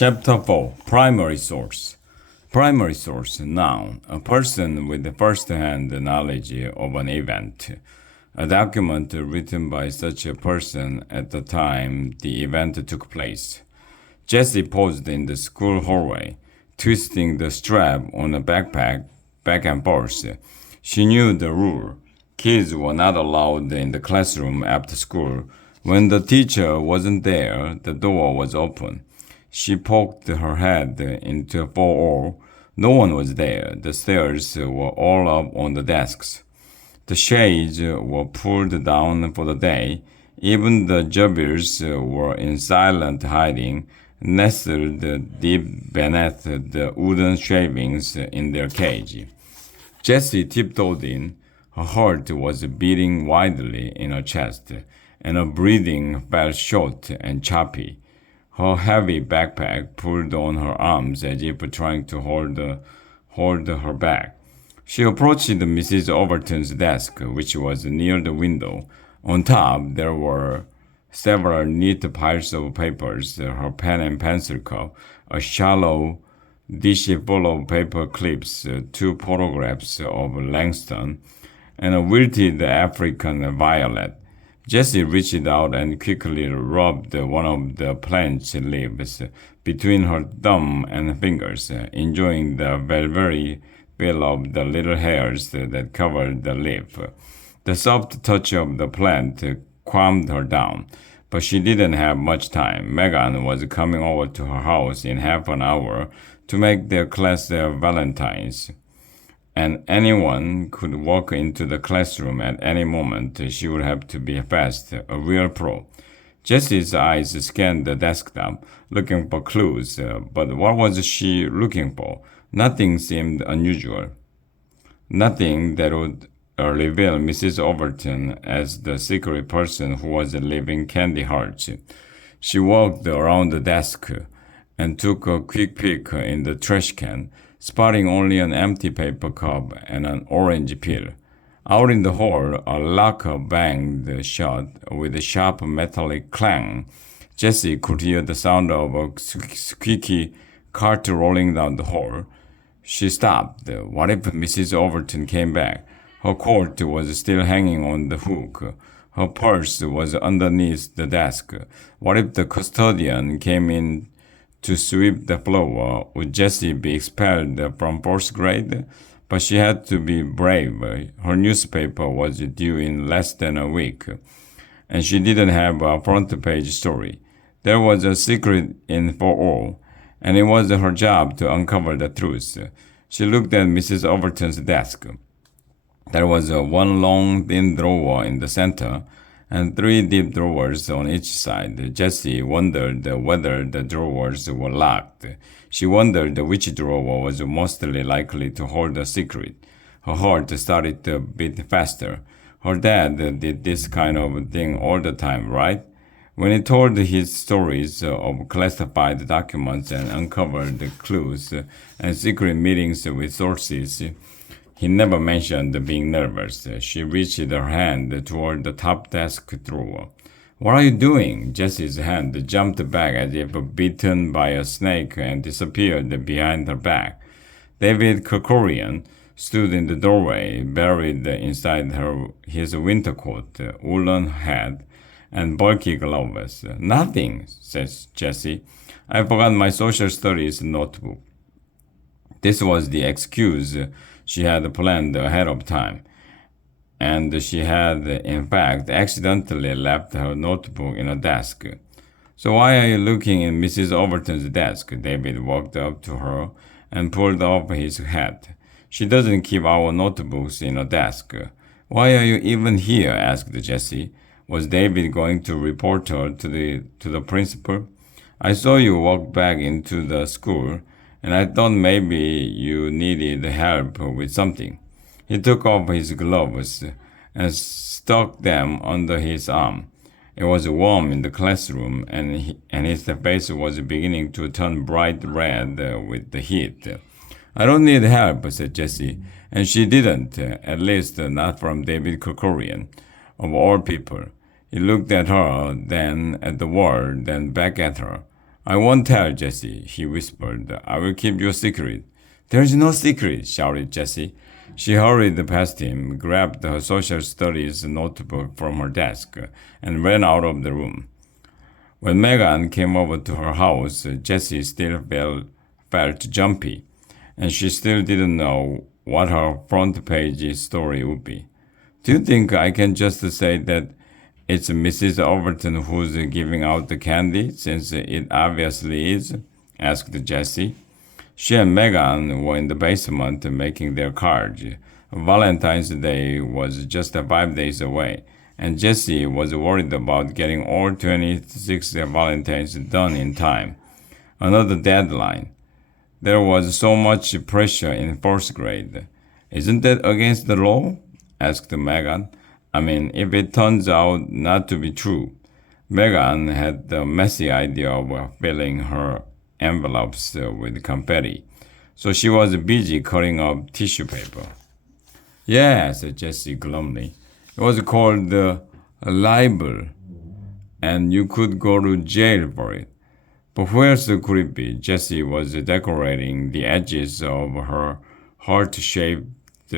Chapter 4 Primary Source. Primary source, noun, a person with first-hand knowledge of an event. A document written by such a person at the time the event took place. Jessie paused in the school hallway, twisting the strap on a backpack back and forth. She knew the rule. Kids were not allowed in the classroom after school. When the teacher wasn't there, the door was open. She poked her head into a four-hole. No one was there. The stairs were all up on the desks. The shades were pulled down for the day. Even the jabirs were in silent hiding, nestled deep beneath the wooden shavings in their cage. Jessie tiptoed in. Her heart was beating wildly in her chest, and her breathing felt short and choppy. Her heavy backpack pulled on her arms as if trying to hold her back. She approached Mrs. Overton's desk, which was near the window. On top, there were several neat piles of papers, her pen and pencil cup, a shallow dish full of paper clips, two photographs of Langston, and a wilted African violet. Jessie reached out and quickly rubbed one of the plant leaves between her thumb and fingers, enjoying the velvety feel of the little hairs that covered the leaf. The soft touch of the plant calmed her down, but she didn't have much time. Megan was coming over to her house in half an hour to make their class valentines, and anyone could walk into the classroom at any moment. She would have to be fast, a real pro. Jessie's eyes scanned the desktop, looking for clues, but what was she looking for? Nothing seemed unusual. Nothing that would reveal Mrs. Overton as the secret person who was leaving Candy Hearts. She walked around the desk and took a quick peek in the trash can, spotting only an empty paper cup and an orange peel. Out in the hall, a locker banged shut with a sharp metallic clang. Jessie could hear the sound of a squeaky cart rolling down the hall. She stopped. What if Mrs. Overton came back? Her coat was still hanging on the hook. Her purse was underneath the desk. What if the custodian came in to sweep the floor? Would Jessie be expelled from fourth grade? But she had to be brave. Her newspaper was due in less than a week, and she didn't have a front page story. There was a secret in for all, and it was her job to uncover the truth. She looked at Mrs. Overton's desk. There was one long, thin drawer in the center, and three deep drawers on each side. Jessie wondered whether the drawers were locked. She wondered which drawer was mostly likely to hold a secret. Her heart started to beat faster. Her dad did this kind of thing all the time, right? When he told his stories of classified documents and uncovered clues and secret meetings with sources, he never mentioned being nervous. She reached her hand toward the top desk drawer. What are you doing? Jessie's hand jumped back as if bitten by a snake and disappeared behind her back. David Kerkorian stood in the doorway, buried inside his winter coat, woolen hat, and bulky gloves. Nothing, says Jessie. I forgot my social studies notebook. This was the excuse she had planned ahead of time, and she had, in fact, accidentally left her notebook in a desk. So why are you looking in Mrs. Overton's desk? David walked up to her and pulled off his hat. She doesn't keep our notebooks in a desk. Why are you even here? Asked Jessie. Was David going to report her to the principal? I saw you walk back into the school, and I thought maybe you needed help with something. He took off his gloves and stuck them under his arm. It was warm in the classroom, and his face was beginning to turn bright red with the heat. I don't need help, said Jessie, and she didn't, at least not from David Kerkorian, of all people. He looked at her, then at the wall, then back at her. I won't tell, Jessie, he whispered. I will keep your secret. There's no secret, shouted Jessie. She hurried past him, grabbed her social studies notebook from her desk, and ran out of the room. When Megan came over to her house, Jessie still felt jumpy, and she still didn't know what her front page story would be. Do you think I can just say that it's Mrs. Overton who's giving out the candy, since it obviously is? Asked Jessie. She and Megan were in the basement making their cards. Valentine's Day was just 5 days away, and Jessie was worried about getting all 26 Valentines done in time. Another deadline. There was so much pressure in first grade. Isn't that against the law? Asked Megan. I mean, if it turns out not to be true. Megan had the messy idea of filling her envelopes with confetti, so she was busy cutting up tissue paper. Yeah, said Jessie glumly. It was called libel, and you could go to jail for it. But where else could it be? Jessie was decorating the edges of her heart-shaped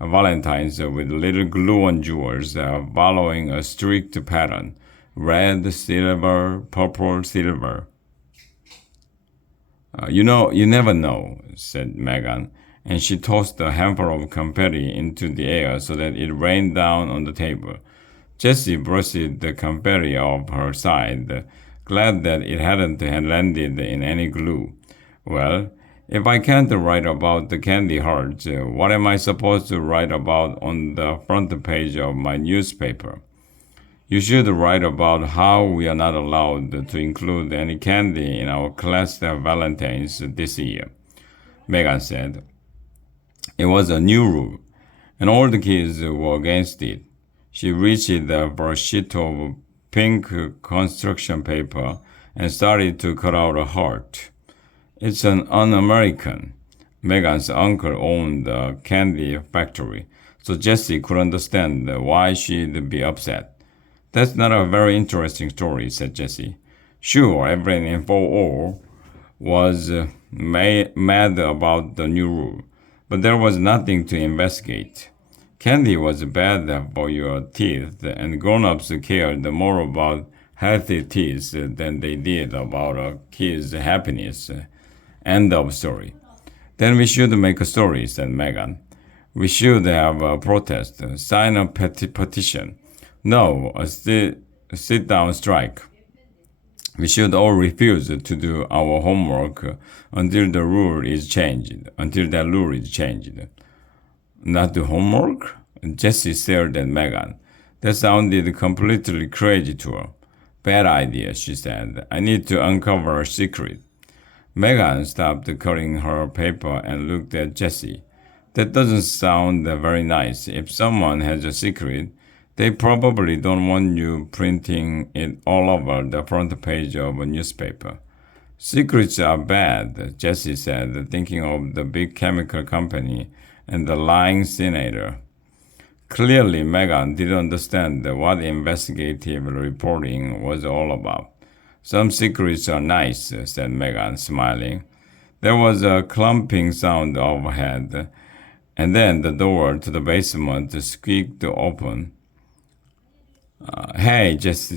valentines with little glue-on jewels following a strict pattern. Red, silver, purple, silver. You never know, said Megan, and she tossed a handful of confetti into the air so that it rained down on the table. Jessie brushed the confetti off her side, glad that it hadn't landed in any glue. Well, if I can't write about the candy hearts, what am I supposed to write about on the front page of my newspaper? You should write about how we are not allowed to include any candy in our class Valentines this year, Megan said. It was a new rule, and all the kids were against it. She reached for a sheet of pink construction paper and started to cut out a heart. It's an un-American. Megan's uncle owned a candy factory, so Jessie could understand why she'd be upset. That's not a very interesting story, said Jessie. Sure, everyone in 4O was mad about the new rule, but there was nothing to investigate. Candy was bad for your teeth, and grown-ups cared more about healthy teeth than they did about a kid's happiness. End of story. Then we should make a story, said Megan. We should have a protest, sign a petition. No, a sit-down strike. We should all refuse to do our homework until that rule is changed. Not do homework? Jessie stared at Megan. That sounded completely crazy to her. Bad idea, she said. I need to uncover a secret. Megan stopped cutting her paper and looked at Jessie. That doesn't sound very nice. If someone has a secret, they probably don't want you printing it all over the front page of a newspaper. Secrets are bad, Jessie said, thinking of the big chemical company and the lying senator. Clearly, Megan didn't understand what investigative reporting was all about. Some secrets are nice, said Megan, smiling. There was a clumping sound overhead, and then the door to the basement squeaked open. Hey, Jess,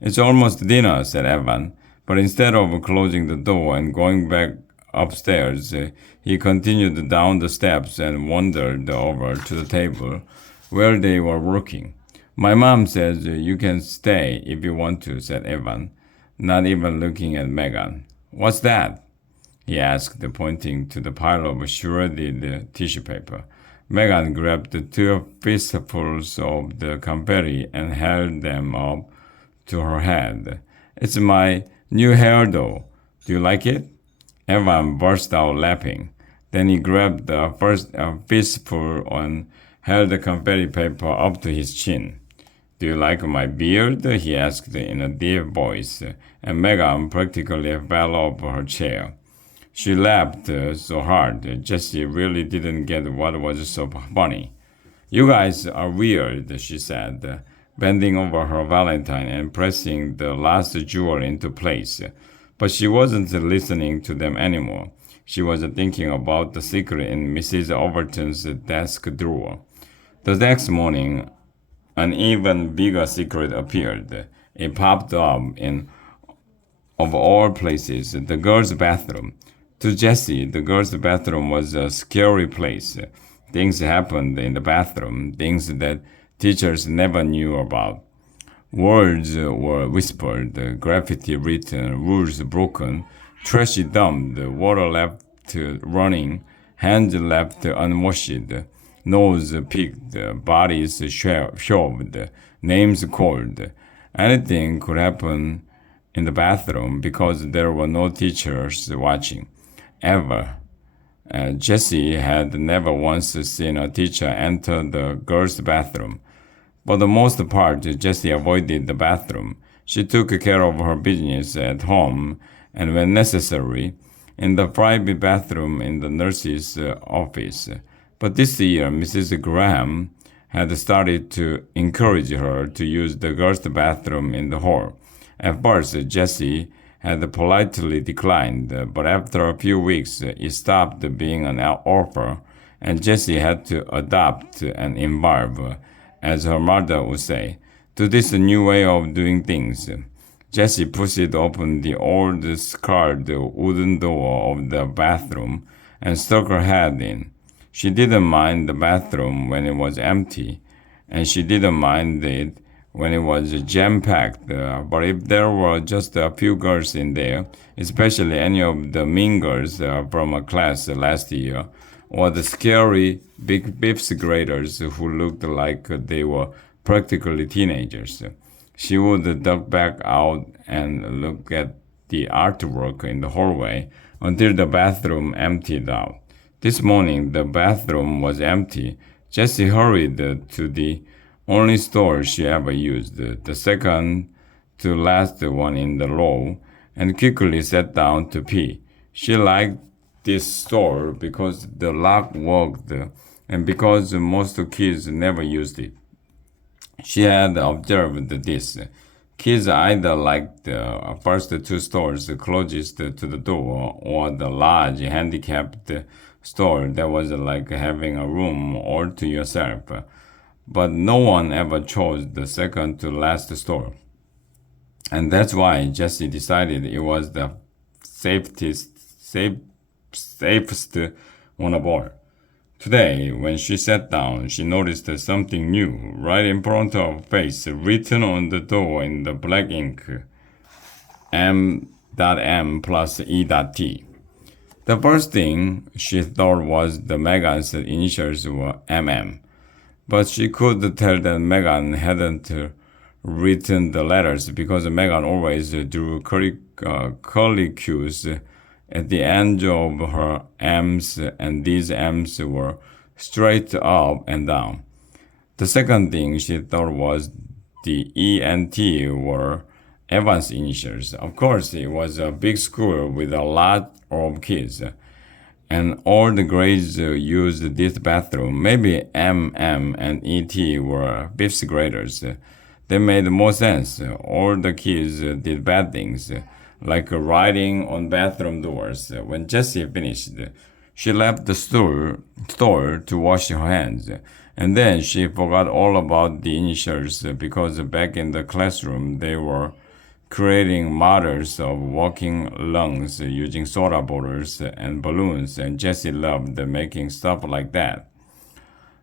it's almost dinner, said Evan. But instead of closing the door and going back upstairs, he continued down the steps and wandered over to the table where they were working. My mom says you can stay if you want to, said Evan, not even looking at Megan. What's that? He asked, pointing to the pile of shredded tissue paper. Megan grabbed 2 fistfuls of the confetti and held them up to her head. It's my new hairdo. Do you like it? Evan burst out laughing. Then he grabbed the first fistful and held the confetti paper up to his chin. Do you like my beard? He asked in a deep voice, and Megan practically fell off her chair. She laughed so hard, Jessie really didn't get what was so funny. You guys are weird, she said, bending over her valentine and pressing the last jewel into place. But she wasn't listening to them anymore. She was thinking about the secret in Mrs. Overton's desk drawer. The next morning, an even bigger secret appeared. It popped up in, of all places, the girls' bathroom. To Jessie, the girls' bathroom was a scary place. Things happened in the bathroom, things that teachers never knew about. Words were whispered, graffiti written, rules broken, trash dumped, water left running, hands left unwashed, nose picked, bodies shoved, names called. Anything could happen in the bathroom because there were no teachers watching, ever. Jessie had never once seen a teacher enter the girls' bathroom. For the most part, Jessie avoided the bathroom. She took care of her business at home and, when necessary, in the private bathroom in the nurse's office. But this year, Mrs. Graham had started to encourage her to use the girls' bathroom in the hall. At first, Jessie had politely declined, but after a few weeks, it stopped being an offer, and Jessie had to adapt and evolve, as her mother would say, to this new way of doing things. Jessie pushed open the old scarred wooden door of the bathroom and stuck her head in. She didn't mind the bathroom when it was empty, and she didn't mind it when it was jam-packed, but if there were just a few girls in there, especially any of the mean girls from a class last year, or the scary big fifth graders who looked like they were practically teenagers, she would duck back out and look at the artwork in the hallway until the bathroom emptied out. This morning, the bathroom was empty. Jessie hurried to the only store she ever used, the second to last one in the row, and quickly sat down to pee. She liked this store because the lock worked and because most kids never used it. She had observed this. Kids either liked the first two stores closest to the door or the large handicapped store that was like having a room all to yourself. But no one ever chose the second to last store. And that's why Jessie decided it was the safest one of all. Today, when she sat down, she noticed something new right in front of her face, written on the door in the black ink, M.M plus E.T. The first thing she thought was the Megan's initials were MM, but she could tell that Megan hadn't written the letters because Megan always drew curlicues at the end of her M's, and these M's were straight up and down. The second thing she thought was the E and T were Evan's initials. Of course, it was a big school with a lot of kids, and all the grades used this bathroom. Maybe M, M, and ET were fifth graders. That made more sense. All the kids did bad things, like writing on bathroom doors. When Jessie finished, she left the store to wash her hands, and then she forgot all about the initials because back in the classroom they were creating models of walking lungs using soda bottles and balloons, and Jessie loved making stuff like that.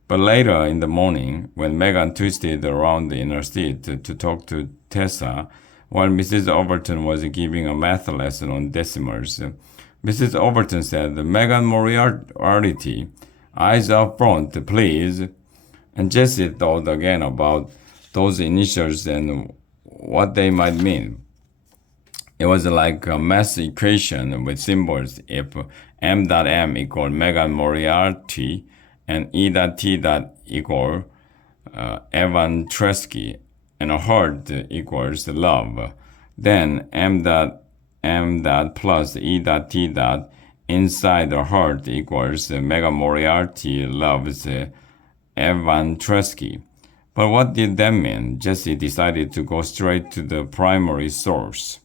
But later in the morning, when Megan twisted around in her seat to talk to Tessa, while Mrs. Overton was giving a math lesson on decimals, Mrs. Overton said, "Megan Moriarty, eyes up front, please." And Jessie thought again about those initials and what they might mean. It was like a math equation with symbols. If M.M equal Megan Moriarty and E.T equal Evan Tresky, and a heart equals love, then M.M plus E.T inside the heart equals Megan Moriarty loves Evan Tresky. But what did that mean? Jessie decided to go straight to the primary source.